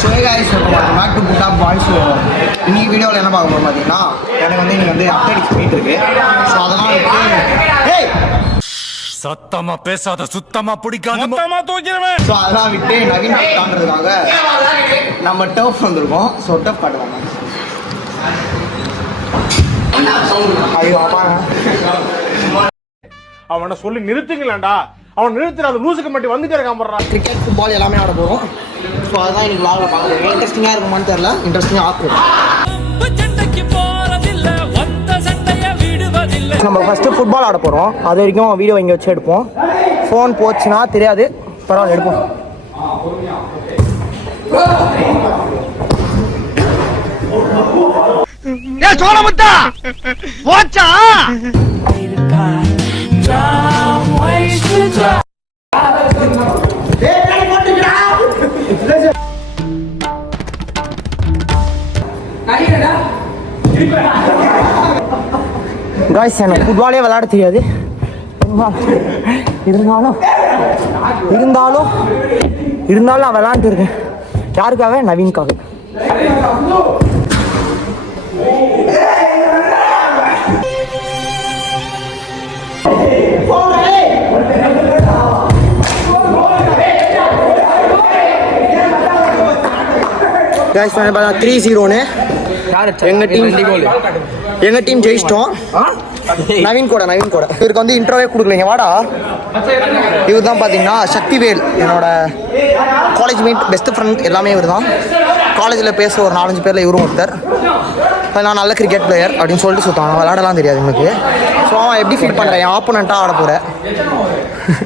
So guys back to food app boys. இன்னைக்கு வீடியோவில் என்ன பார்க்க போகிறோம் பார்த்தீங்கன்னா, எனக்கு வந்து இன்னைக்கு வந்து அப்டேட் போயிட்டு இருக்கு. ஸோ அதெல்லாம் விட்டு சத்தமா பேசாத, சுத்தமா பிடிக்காது, மொத்தமா தூக்கிடுவேன். ஸோ அதெல்லாம் விட்டு நவீன் தாண்டதுக்காக நம்ம டர்ஃப் வந்திருக்கோம். ஸோ டர்ஃப் காட்டுவாங்க. ஐயோ ஆமாங்க, அவனை சொல்லி நிறுத்துங்களேன்டா. அவன் நிறுத்துற அந்த லூசுக்கு மட்டும் வந்துட்டே இருக்கான் போடுறான். கிரிக்கெட் ஃபுட்பால் எல்லாமே ஆட போகிறோம். ஸோ அதுதான் இன்னைக்கு விளாட பார்க்குறோம். இன்ட்ரெஸ்டிங்காக இருக்குமான்னு தெரியல, இன்ட்ரெஸ்டிங்காக ஆக்கும். நம்ம ஃபஸ்ட்டு ஃபுட்பால் ஆட போகிறோம். அது வரைக்கும் வீடியோ இங்கே வச்சு எடுப்போம். ஃபோன் போச்சுன்னா தெரியாது, பரவாயில்ல எடுப்போம். சோழமுத்தா போச்சா காய்ஸ், எனக்கு ஃபுட்பாலே விளையாட தெரியாது. இருந்தாலும் நான் விளையாண்டு இருக்கேன். யாருக்காக? நவீன்காக. காய்ஸ் 3-0 எங்க டீம் ஜெயிச்சிட்டோம். நவீன் கூட இவருக்கு வந்து இன்ட்ரோவே கொடுக்கலைங்க. வாடா, இவர் தான் பார்த்தீங்கன்னா சக்திவேல், என்னோட காலேஜ் மேட், பெஸ்ட் ஃப்ரெண்ட், எல்லாமே இவர் தான். காலேஜில் பேச ஒரு 4-5 பேரில் இவரும் ஒருத்தர். நான் நல்ல கிரிக்கெட் பிளேயர் அப்படின்னு சொல்லிட்டு சுற்றான். விளையாடலாம் தெரியாது எனக்கு. ஸோ அவன் எப்படி ஃபீல் பண்ணுறேன், என் ஆப்போனண்ட்டாக ஆட போகிறேன்.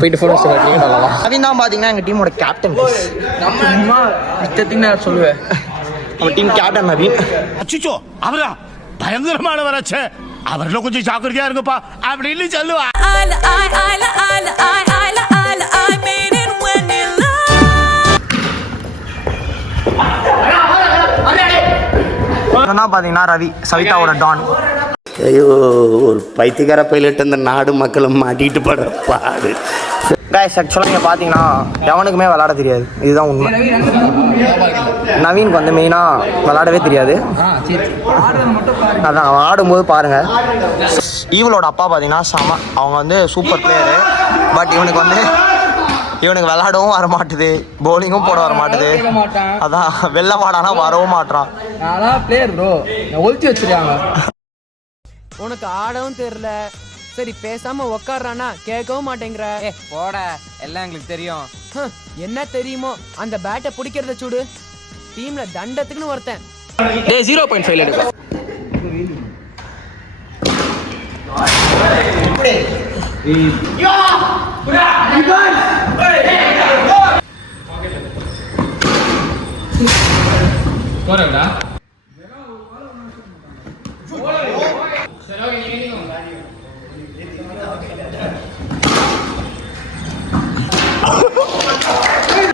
போயிட்டு ஃபோன் கிரிக்கெட் ஆடலாம். நவீன் தான் பார்த்தீங்கன்னா எங்கள் டீமோட கேப்டன். நான் சொல்லுவேன், நம்ம டீம் கேப்டன் நவீன். அச்சோ, அவரா பயங்கரமான வராச்சே, அவர்ல கொஞ்சம் ஜாக்கிரதையா இருங்கப்பா அப்படின்னு சொல்லுவா. பாத்தீங்கன்னா ரவி, சவிதாவோட டான். ஐயோ, ஒரு பைத்தியக்கார பைலட் அந்த நாடு மக்களும் மாட்டிட்டு படுற பாடு. கைஸ், ஆக்சுவலாக நீங்கள் பார்த்தீங்கன்னா எவனுக்குமே விளாட தெரியாது, இதுதான் உண்மை. நவீனுக்கு வந்து மெயினாக விளாடவே தெரியாது. அதான் அவன் ஆடும்போது பாருங்கள். இவளோட அப்பா பார்த்தீங்கன்னா அவங்க வந்து சூப்பர் பிளேயரு. பட் இவனுக்கு விளாடவும் வர மாட்டுது, பவுலிங்கும் போட வர மாட்டுது. அதான் வெளில வாடானா வரவும் மாட்டான். ஒழிச்சு வச்சிருக்காங்க. உனக்கு ஆடவும் தெரியல, சரி பேசாம உக்காடுறானா கேட்கவும் மாட்டேங்கிற. போட, எல்லாம் எங்களுக்கு தெரியும். என்ன தெரியுமோ, அந்த பேட்டை பிடிக்கிறத சூடு. டீம்ல தண்டத்துக்குன்னு ஒருத்தன் 0.5 எடுக்க.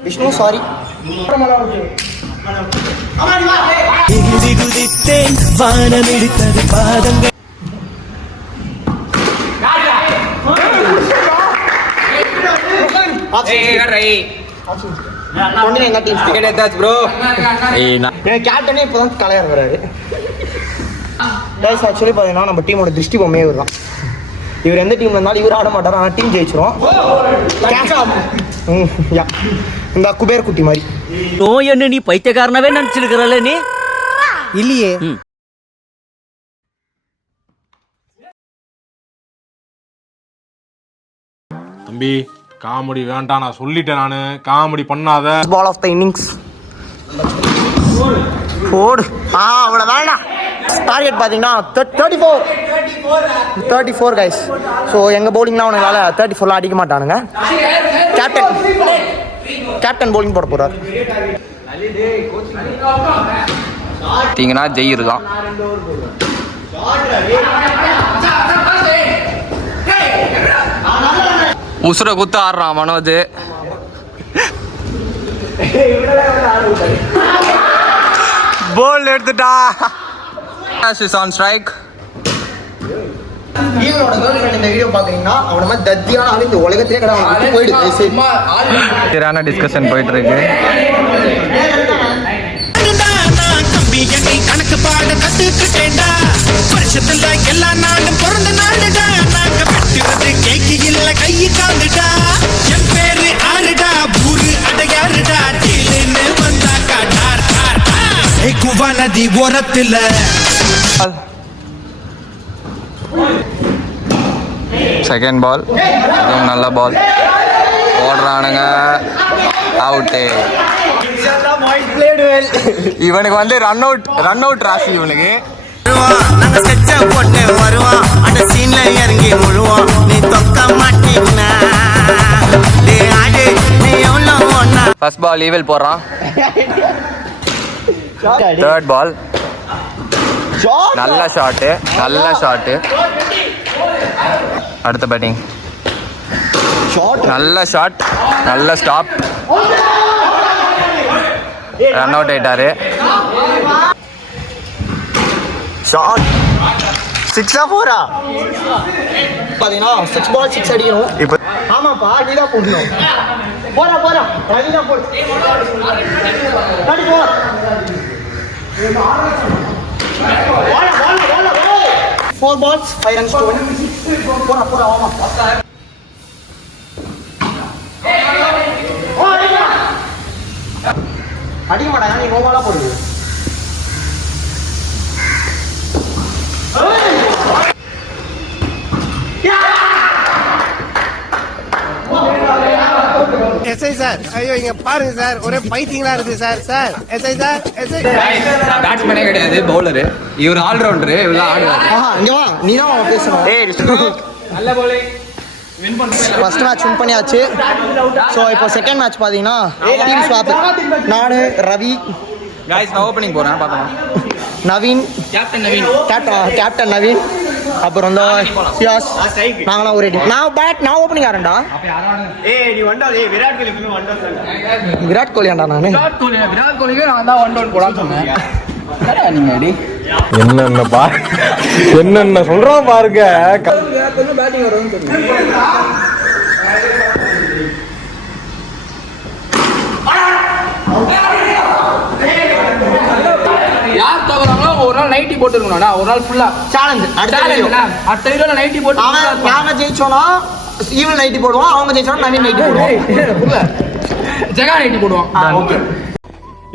விஷ்ணு சாரி. கேப்டனே இப்போதான் கலையர் வராரு. ஆக்சுவலி பார்த்தீங்கன்னா நம்ம டீமோட திருஷ்டி பொம்மையே இவர் தான். இவர் எந்த டீம்ல இருந்தாலும் இவர் ஆட மாட்டார், ஆனால் டீம் ஜெயிச்சிரும். இந்த குபேர் குட்டி மாதிரி. என்ன நீ பைத்தியக்காரனவே நினைச்சிருக்கிறல்ல நீ? இல்லையே. தம்பி, காமெடி வேண்டாம், நான் சொல்லிட்டேன். நானு காமெடி பண்ணாத. பால் ஆஃப் த இன்னிங்ஸ் போடு. அவ்வளோதான்டா. டார்கெட் பார்த்தீங்கன்னா 34 கைஸ். ஸோ எங்கள் பவுலிங்லாம் அவனுங்களால 34 அடிக்க மாட்டானுங்க. கேப்டன் பவுலிங் போட போகிறார். பார்த்தீங்கன்னா ஜெயிரு தான். உசுர குத்து ஆடுறான் மனோஜ். போல் எடுத்துட்டா. On strike. இவனோட கேர்ள் ஃப்ரெண்ட் இந்த வீடியோ பாத்தீங்கன்னா அவன மாதிரி தத்தியான ஆளு இந்த உலகத்திலே கிடையாது. போயிடு. டிஸ்கஷன் போயிட்டு இருக்கு. உலகத்துல எல்லா நாளும் பிறந்த நாளுடா நாங்க பெற்றது கேக்கு இல்ல கையை காந்துடா என் பேரு ஆறுடா ஊரு அடையாறுடா டீலுன்னு வந்தாக்கா டார் டார் குவா நதி ஓரத்துல செகண்ட் பால் இதுவும் நல்ல பால் ஓடுறானுங்க அவுட்டு இவனுக்கு வந்து ரன் அவுட் ராசி இவனுக்கு நாங்க ஸ்கெட்ச போட்டு வருவோம் அந்த சீன்ல இறங்கி முழுவோம் நீ தொக்க மாட்டீங்கன்னா நீ எவ்வளவு ஒன்னா ஃபர்ஸ்ட் பால் ஈவில் போடுறான் தேர்ட் பால் நல்ல ஷாட்டு அடுத்த பேட்டிங் நல்ல ஷாட் நல்ல ஸ்டாப் ரன் அவுட் ஆயிட்டாரு ஷாட் 6 4 பாத்தீங்கன்னா 6 பால் 6 அடிக்கணும் இப்போ ஆமாப்பா நீதான் போடணும் போடா நீதான் போடு போ 4 balls 5 runs to win போடா ஆமா அடிக்க மாட்டாங்க நீ நோபாலா போடுது எஸ்ஐ சார் ஐயோ இங்க பாருங்க சார் ஒரே பைத்தியங்களா இருக்கு சார் எஸ்ஐ சார் பேட்ஸ்மேனே கிடையாது பவுலரு இவர் ஆல்ரவுண்டரு இவெல்லாம் ஆடுவாரு இங்க வா நீ தான் பேசணும் நல்ல bowling ஃபர்ஸ்ட் மேட்ச் வின் பண்ணியாச்சு ஸோ இப்போ செகண்ட் மேட்ச் பார்த்தீங்கன்னா டீம் ஸ்வாப் நான் ரவி गाइस நான் ஓபனிங் போறேன் பார்க்கலாம் நவீன் கேப்டன் நவீன் அப்புறம் வந்து சியாஸ் நாங்களாம் ஒரே டீம் நான் ஓப்பனிங் ஆறேன்டா விராட் கோலி ஆண்டா நான் விராட் கோலிக்கு நான் தான் 1 டவுன் போடான்னு சொன்னேன் நீங்க அடி என்னென்ன சொல்றான் பாருங்க கொஞ்சம் பேட்டிங் வரும்னு தெரியும் யார் தவறாங்களோ ஒரு நாள் நைட்டி போட்டுருக்கணும்னா ஒரு நாள் ஃபுல்லா சேலஞ்ச் அடுத்த வீடியோல நைட்டி போட்டு நாங்க ஜெயிச்சோம்னா ஈவன் நைட்டி போடுவோம் அவங்க ஜெயிச்சோம்னா நவீன் நைட்டி போடுவோம் ஜெகா நைட்டி போடுவோம் ஓகே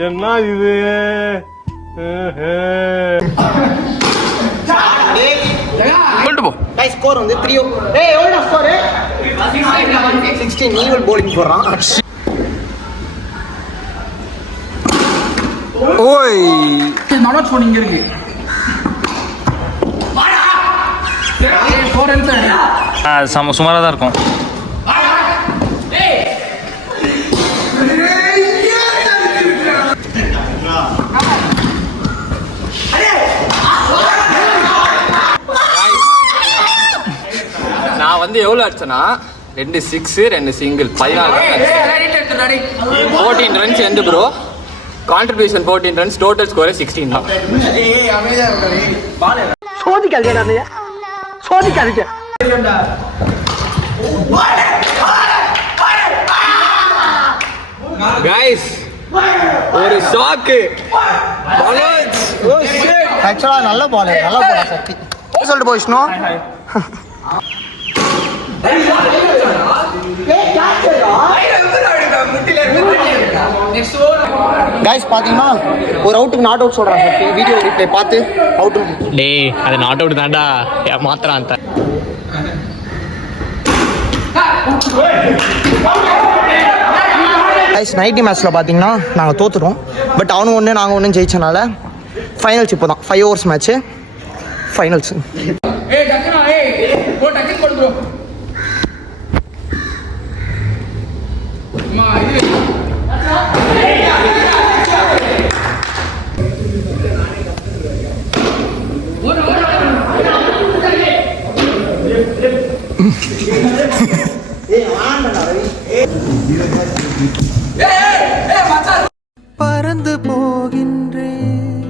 என்ன இது சொல்லிட்டு போ கை ஸ்கோர் வந்து 3 எவ்வளவு ஸ்கோர் 16 ஈவன் bowling போடுறான் ஓய் மனோஜ் போன் இங்க இருக்கு 4 ரன்ஸ் சுமாராக தான் இருக்கும் நான் வந்து எவ்வளோ அடிச்சேன்னா 2 6 2 சிங்கிள் 14 ரன்ஸ் எந்த bro contribution 14 runs total score 16 தான் சோதிக்காதீங்க கைஸ் ஒரு ஷாக்கு ஆக்சுவலா நல்ல பால் சக்தி சொல்லிட்டு போயிஷ்ணு கைஸ் பாத்தீங்கன்னா ஒரு அவுட்டுக்கு நாட் அவுட் சொல்றான் சக்தி வீடியோ ரிப்ளே பார்த்து அவுட் டேய் அது நாட் அவுட் தான்டா மாத்திரம் அந்த கைஸ் நைட்டி மேட்ச்ல பாத்தீங்கன்னா நாங்க தோத்துட்டோம் பட் அவனு ஒன்று நாங்கள் ஒன்று ஜெயிச்சனால ஃபைனல்ஸ் இப்போ தான் 5 overs மேட்ச்சு ஃபைனல்ஸ் பறந்து போகின்றேன்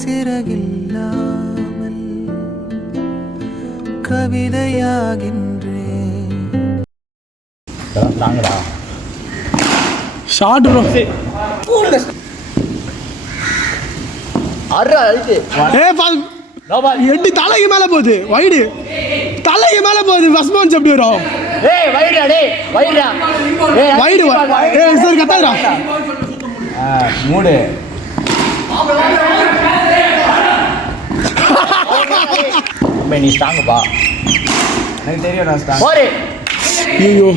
சிறகில்லாமல் கவிதையாகின்றேன் ஷார்ட் ப்ரோ எட்டு தலைக்கு மேல போகுது வைடு தலைக்கு மேல போகுது ஃபர்ஸ்ட் பவுன்ஸ் எப்படி வரும் வைடு சார் கத்தாதுடா மூடு நீ ஸ்ட்ராங்குப்பா எனக்கு தெரியும் நான் ஸ்ட்ராங் ஐயோ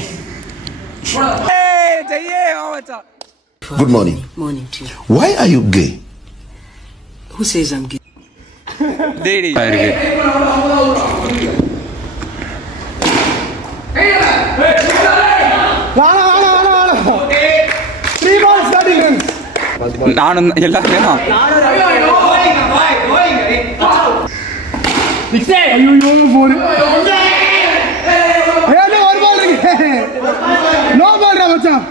Good morning. Morning to you. Why are you gay? Who says I'm gay? நானும் எல்லாருமே தான் ஐயோ போடு ஏன்னா ஒரு பால் இருக்கு நோ பால்டா மச்சான்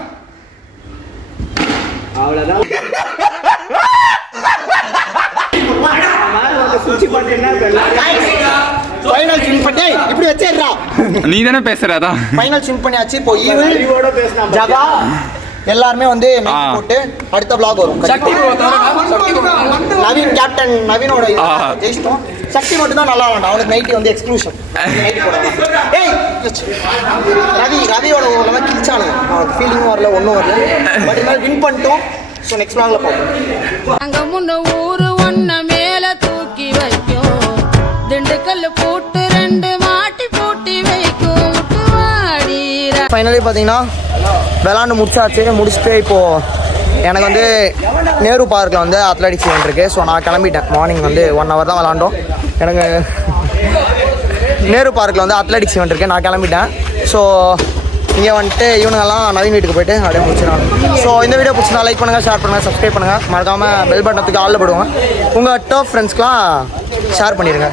ஃபைனல் வின் பண்ணி இப்படி வச்சிடுறா. நீ தானே பேசுறதா ஃபைனல் வின் பண்ணியாச்சு. இப்போ ஜகா எல்லாருமே வந்து நெட் போட்டு அடுத்த vlog வரும். நவீன் கேப்டன் நவீனோட ஜெயிச்சிட்டோம். சக்தி மட்டும் தான் நல்லா விளாண்டான். அவனுக்கு நைட்டி வந்து எக்ஸ்க்ளூசிவ். ஏய் ரவியோட ஓரளவு கிழிச்சானு. அவனுக்கு ஃபீலிங்கும் வரல ஒன்றும் வரல. பட் இருந்தாலும் வின் பண்ணிட்டோம். ஸோ நெக்ஸ்ட் vlogல பார்ப்போம். அங்க முன்ன ஊரு ஒன்ன மேல தூக்கி வைக்கும் திண்டுக்கல் போட்டு ரெண்டு மாட்டி பூட்டி வைக்கும் ஃபைனலி பார்த்தீங்கன்னா விளாண்டு முடிச்சுட்டு இப்போது எனக்கு வந்து நேரு பார்க்கில் வந்து அத்லெட்டிக்ஸ் ஈவெண்ட் இருக்குது. ஸோ நான் கிளம்பிட்டேன். மார்னிங் வந்து 1 hour தான் விளாண்டோம். எனக்கு நேரு பார்க்கில் வந்து அத்லெட்டிக்ஸ் ஈவெண்ட் இருக்குது. நான் கிளம்பிட்டேன். ஸோ இங்கே வந்துட்டு இவனுங்கெல்லாம் நவீன் வீட்டுக்கு போயிட்டு அப்படியே முடிச்சிடறாங்க. ஸோ இந்த வீடியோ பிடிச்சினா லைக் பண்ணுங்கள், ஷேர் பண்ணுங்கள், சப்ஸ்கிரைப் பண்ணுங்கள். மறக்காமல் பெல் பட்டத்துக்கு ஆளில் போடுவாங்க. உங்கள் டர்ஃப் ஃப்ரெண்ட்ஸ்க்கெலாம் ஷேர் பண்ணிடுங்க.